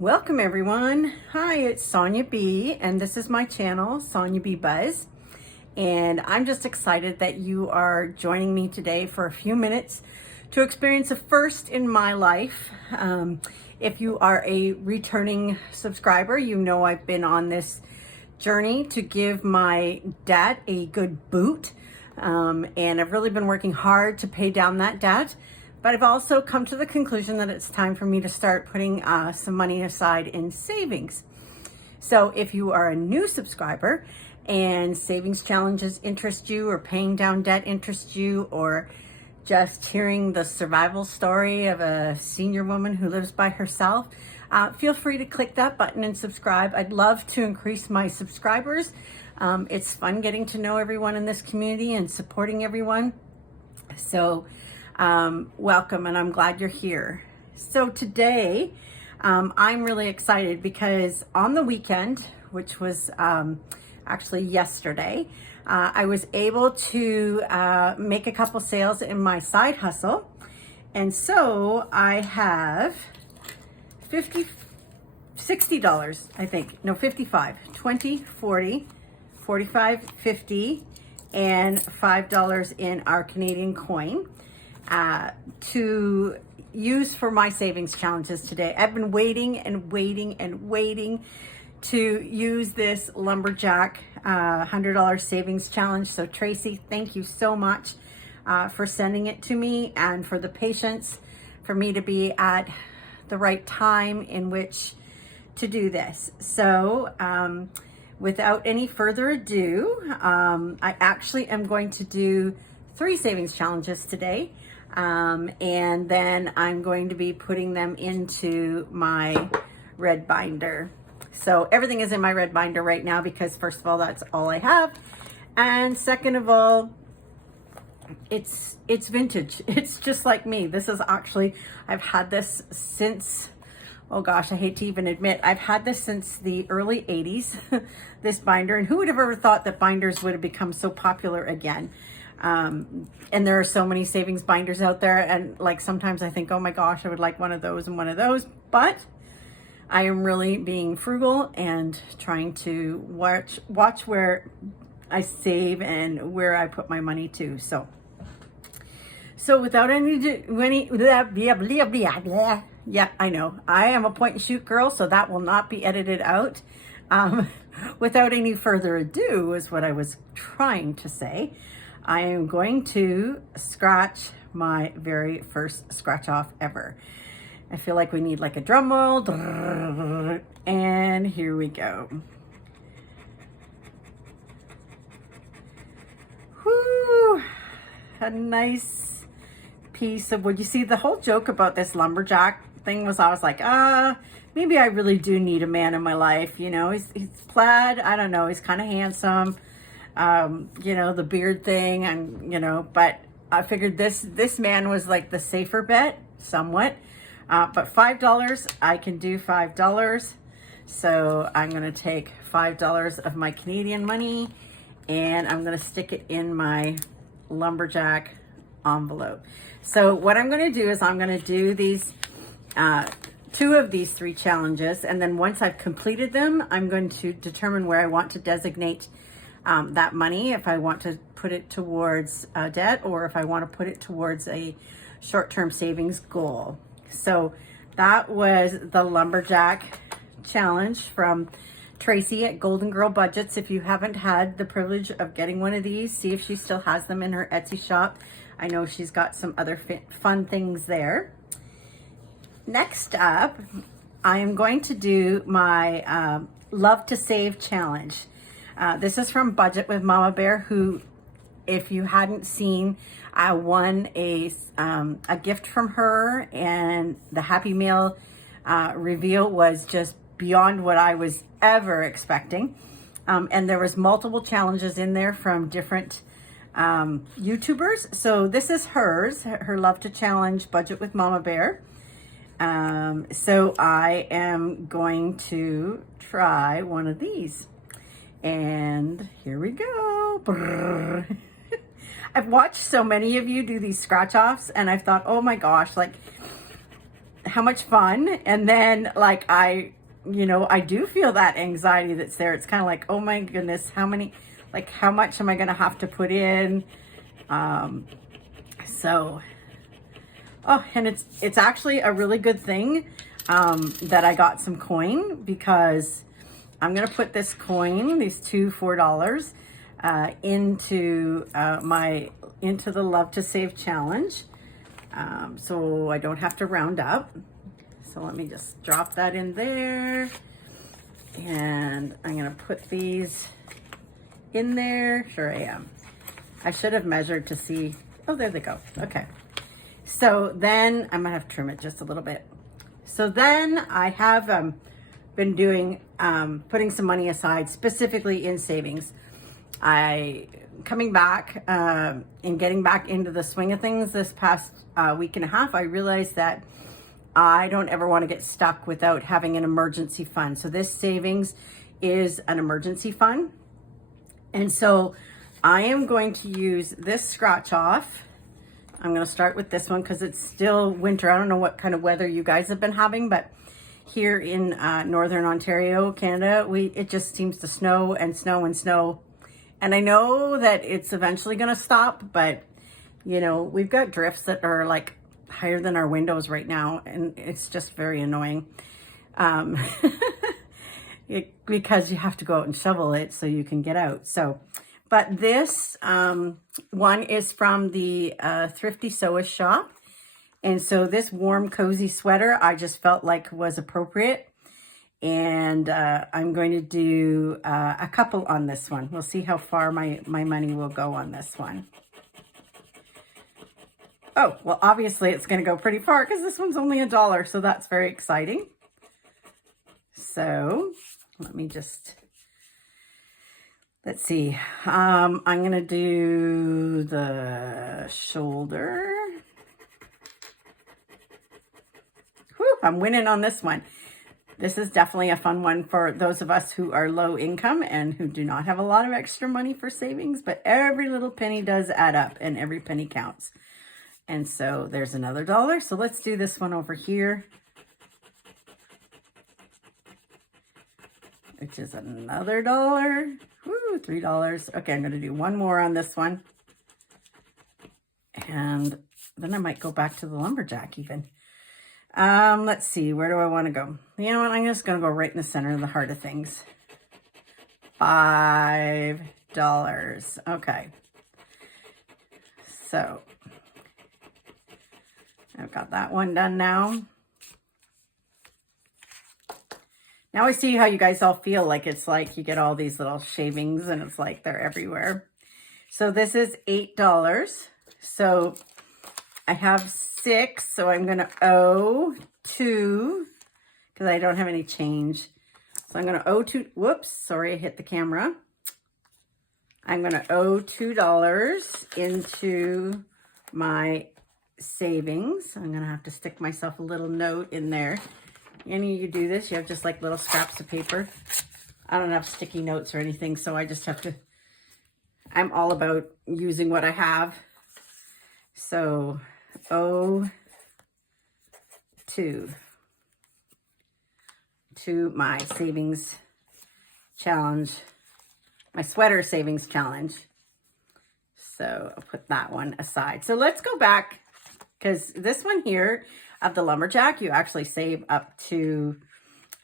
Welcome everyone. Hi, it's Sonia B, and this is my channel, Sonia B Buzz. And I'm just excited that you are joining me today for a few minutes to experience a first in my life. If you are a returning subscriber, you know I've been on this journey to give my debt a good boot. And I've really been working hard to pay down that debt. But I've also come to the conclusion that it's time for me to start putting some money aside in savings. So if you are a new subscriber and savings challenges interest you, or paying down debt interests you, or just hearing the survival story of a senior woman who lives by herself, feel free to click that button and subscribe. I'd love to increase my subscribers. It's fun getting to know everyone in this community and supporting everyone. So welcome, and I'm glad you're here. So today, I'm really excited because on the weekend, which was actually yesterday, I was able to make a couple sales in my side hustle. And so I have $60, I think, no, 55, 20, 40, 45, 50, and $5 in our Canadian coin to use for my savings challenges today. I've been waiting and waiting and waiting to use this lumberjack $100 savings challenge. So Tracy, thank you so much for sending it to me, and for the patience for me to be at the right time in which to do this. So without any further ado, I actually am going to do 3 savings challenges today. And then I'm going to be putting them into my red binder. So everything is in my red binder right now because, first of all, that's all I have. And second of all, it's vintage. It's just like me. This is actually, I've had this since, oh gosh, I hate to even admit, I've had this since the early 80s, this binder. And who would have ever thought that binders would have become so popular again? And there are so many savings binders out there, and like sometimes I think, oh my gosh, I would like one of those and one of those, but I am really being frugal and trying to watch where I save and where I put my money to. So without yeah, I know I am a point and shoot girl, so that will not be edited out. Without any further ado is what I was trying to say. I am going to scratch my very first scratch off ever. I feel like we need like a drum roll. And here we go. Whoo! A nice piece of wood. You see, the whole joke about this lumberjack thing was I was like, maybe I really do need a man in my life. You know, he's plaid. I don't know. He's kind of handsome. You know, the beard thing, and, you know, but I figured this man was like the safer bet somewhat. But $5, I can do $5. So I'm going to take $5 of my Canadian money and I'm going to stick it in my lumberjack envelope. So what I'm going to do is I'm going to do these, 2 of these 3 challenges. And then once I've completed them, I'm going to determine where I want to designate that money, if I want to put it towards debt or if I want to put it towards a short-term savings goal. So that was the lumberjack challenge from Tracy at Golden Girl Budgets. If you haven't had the privilege of getting one of these, see if she still has them in her Etsy shop. I know she's got some other fun things there. Next up, I am going to do my Love to Save challenge. This is from Budget with Mama Bear, who, if you hadn't seen, I won a gift from her, and the Happy Meal reveal was just beyond what I was ever expecting. And there was multiple challenges in there from different YouTubers. So this is hers, her Love to Challenge Budget with Mama Bear. So I am going to try one of these. And here we go. Brrr. I've watched so many of you do these scratch offs, and I've thought, oh my gosh, like how much fun. And then like I do feel that anxiety that's there. It's kind of like, oh my goodness, how much am I going to have to put in? So, oh, and it's actually a really good thing that I got some coin, because I'm going to put this coin, these two $4, into the Love to Save challenge. So I don't have to round up. So let me just drop that in there. And I'm going to put these in there. Sure I am. I should have measured to see. Oh, there they go. Okay. So then I'm going to have to trim it just a little bit. So then I have been doing, putting some money aside, specifically in savings. Coming back and getting back into the swing of things this past week and a half, I realized that I don't ever want to get stuck without having an emergency fund. So this savings is an emergency fund. And so I am going to use this scratch off. I'm going to start with this one because it's still winter. I don't know what kind of weather you guys have been having, but here in Northern Ontario, Canada, it just seems to snow and snow and snow. And I know that it's eventually going to stop, but we've got drifts that are like higher than our windows right now, and it's just very annoying. Because you have to go out and shovel it so you can get out. So, but this one is from the Thrifty Sewish shop. And so this warm, cozy sweater, I just felt like was appropriate. And I'm going to do a couple on this one. We'll see how far my money will go on this one. Oh, well, obviously it's going to go pretty far because this one's only $1. So that's very exciting. So let me just, let's see. I'm going to do the shoulder. Whew, I'm winning on this one. This is definitely a fun one for those of us who are low income and who do not have a lot of extra money for savings, but every little penny does add up and every penny counts. And so there's another $1. So let's do this one over here, which is another $1. Woo, $3. Okay, I'm going to do one more on this one. And then I might go back to the lumberjack even. Let's see, where do I want to go? You know what? I'm just going to go right in the center of the heart of things. $5. Okay. So I've got that one done now. Now I see how you guys all feel like it's like you get all these little shavings and it's like they're everywhere. So this is $8. So I have 6, so I'm going to owe 2 because I don't have any change. So I'm going to owe 2. Whoops, sorry, I hit the camera. I'm going to owe $2 into my savings. I'm going to have to stick myself a little note in there. Any of you do this, you have just like little scraps of paper. I don't have sticky notes or anything, so I just have to, I'm all about using what I have. So, owe 2 to my savings challenge, my sweater savings challenge. So I'll put that one aside. So let's go back, because this one here of the lumberjack, you actually save up to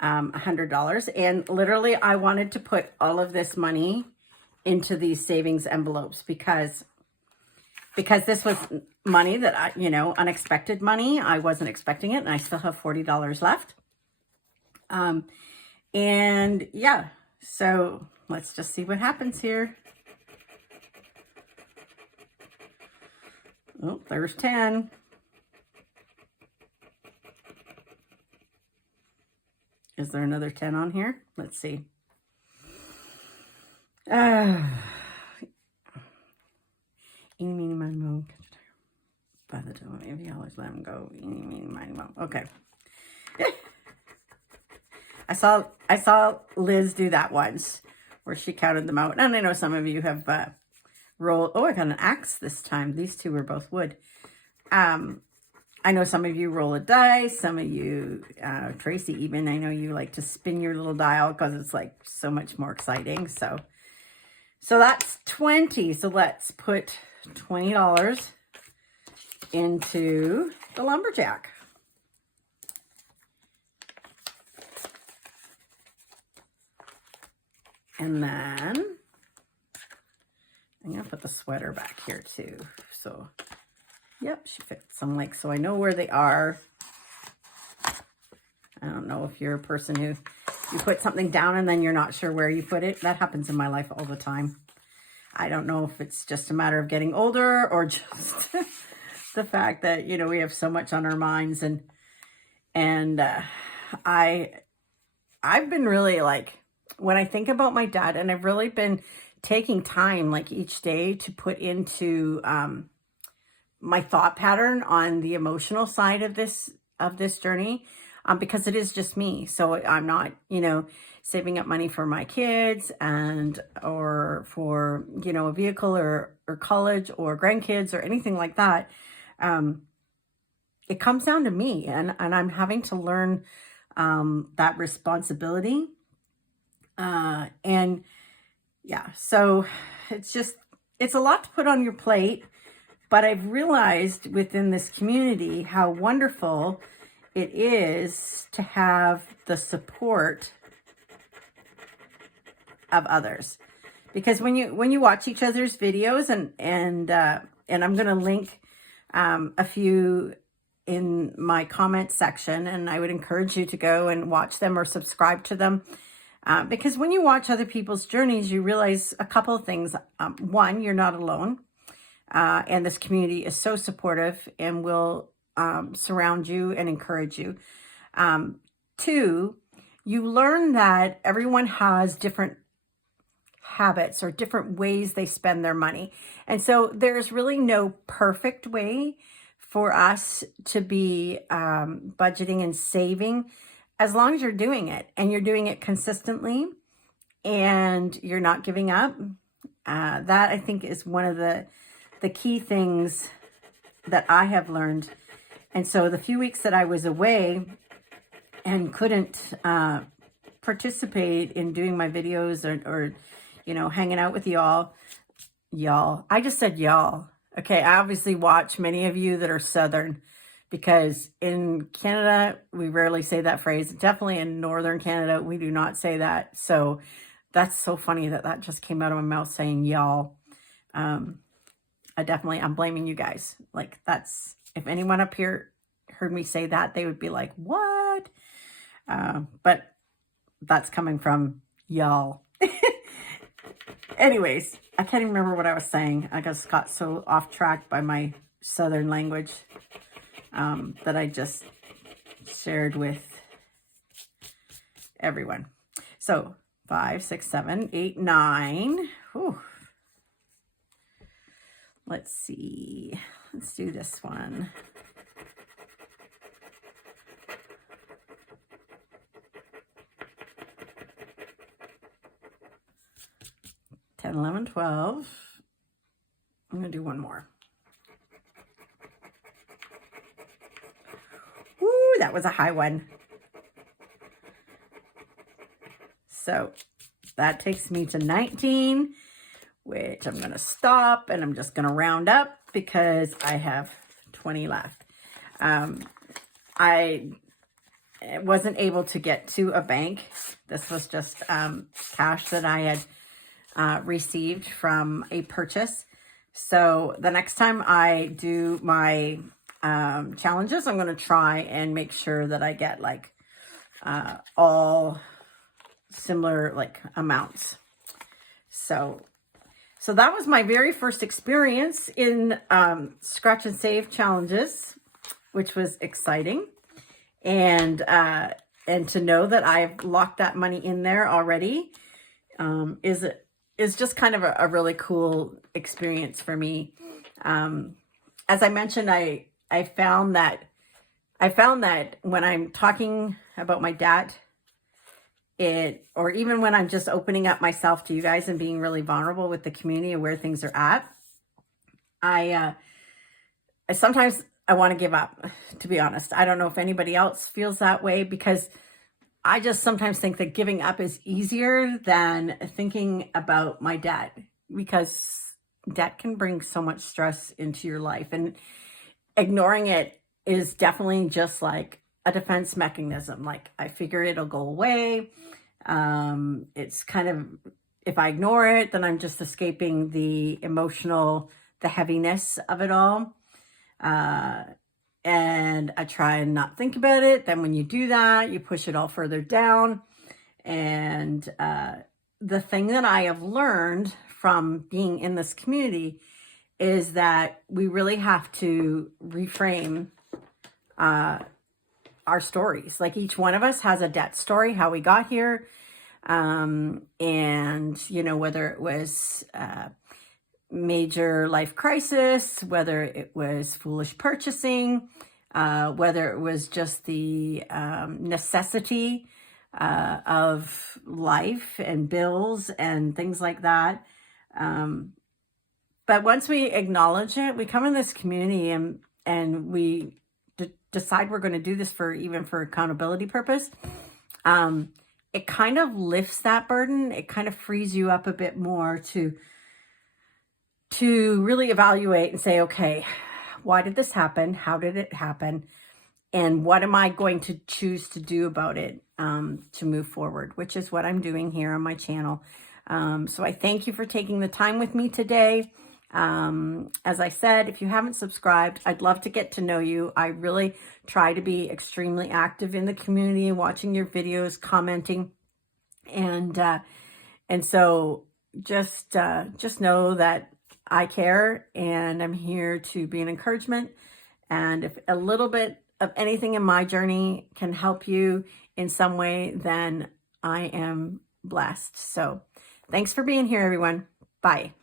$100. And literally I wanted to put all of this money into these savings envelopes because this was money that I, unexpected money. I wasn't expecting it, and I still have $40 left. And yeah, so let's just see what happens here. Oh, there's 10. Is there another 10 on here? Let's see. Eeny, meeny, miny, moe. By the time maybe I'll let him go. Eeny, meeny, miny, moe. Okay. I saw Liz do that once where she counted them out. And I know some of you have rolled. Oh, I got an axe this time. These two were both wood. I I know some of you roll a dice, some of you, Tracy even, I know you like to spin your little dial because it's like so much more exciting. So that's 20. So let's put $20 into the lumberjack. And then I'm going to put the sweater back here too. So, yep, she fits them like, so I know where they are. I don't know if you're a person who, you put something down and then you're not sure where you put it. That happens in my life all the time. I don't know if it's just a matter of getting older or just the fact that, you know, we have so much on our minds. And I've been really like, when I think about my dad, and I've really been taking time like each day to put into my thought pattern on the emotional side of this journey, because it is just me. So I'm not, you know, saving up money for my kids or for, you know, a vehicle or college or grandkids or anything like that. It comes down to me, and I'm having to learn that responsibility. And yeah, so it's a lot to put on your plate, but I've realized within this community how wonderful it is to have the support of others. Because when you watch each other's videos, and I'm going to link a few in my comment section, and I would encourage you to go and watch them or subscribe to them. Because when you watch other people's journeys, you realize a couple of things. One, you're not alone. And this community is so supportive and will surround you and encourage you. Two, you learn that everyone has different habits or different ways they spend their money. And so there's really no perfect way for us to be budgeting and saving, as long as you're doing it and you're doing it consistently and you're not giving up. That I think is one of the key things that I have learned. And so the few weeks that I was away and couldn't participate in doing my videos or you know, hanging out with y'all, I just said y'all. Okay, I obviously watch many of you that are Southern, because in Canada, we rarely say that phrase. Definitely in Northern Canada, we do not say that. So that's so funny that just came out of my mouth, saying y'all. I'm blaming you guys. Like, that's, if anyone up here heard me say that, they would be like, what? But that's coming from y'all. Anyways, I can't even remember what I was saying. I just got so off track by my Southern language that I just shared with everyone. So 5, 6, 7, 8, 9. Whew. Let's see. Let's do this one. $10, $11, $12. I'm going to do one more. Woo, that was a high one. So that takes me to 19, which I'm going to stop, and I'm just going to round up because I have 20 left. I wasn't able to get to a bank. This was just cash that I had received from a purchase. So the next time I do my challenges, I'm going to try and make sure that I get like all similar like amounts. So that was my very first experience in scratch and save challenges, which was exciting. And to know that I've locked that money in there already is just kind of a really cool experience for me. As I mentioned, I found that when I'm talking about my dad, or even when I'm just opening up myself to you guys and being really vulnerable with the community and where things are at, I sometimes I want to give up, to be honest. I don't know if anybody else feels that way, because I just sometimes think that giving up is easier than thinking about my debt, because debt can bring so much stress into your life, and ignoring it is definitely just like a defense mechanism. Like, I figure it'll go away. It's kind of, if I ignore it, then I'm just escaping the emotional, the heaviness of it all. And I try and not think about it. Then when you do that, you push it all further down. And the thing that I have learned from being in this community is that we really have to reframe our stories. Like, each one of us has a debt story, how we got here. And, you know, whether it was major life crisis, whether it was foolish purchasing, whether it was just the necessity of life and bills and things like that. But once we acknowledge it, we come in this community and we decide we're going to do this for accountability purpose. It kind of lifts that burden. It kind of frees you up a bit more to really evaluate and say, okay, why did this happen? How did it happen? And what am I going to choose to do about it to move forward, which is what I'm doing here on my channel. So I thank you for taking the time with me today. As I said, if you haven't subscribed, I'd love to get to know you. I really try to be extremely active in the community, watching your videos, commenting. And so just know that I care, and I'm here to be an encouragement. And if a little bit of anything in my journey can help you in some way, then I am blessed. So thanks for being here, everyone. Bye.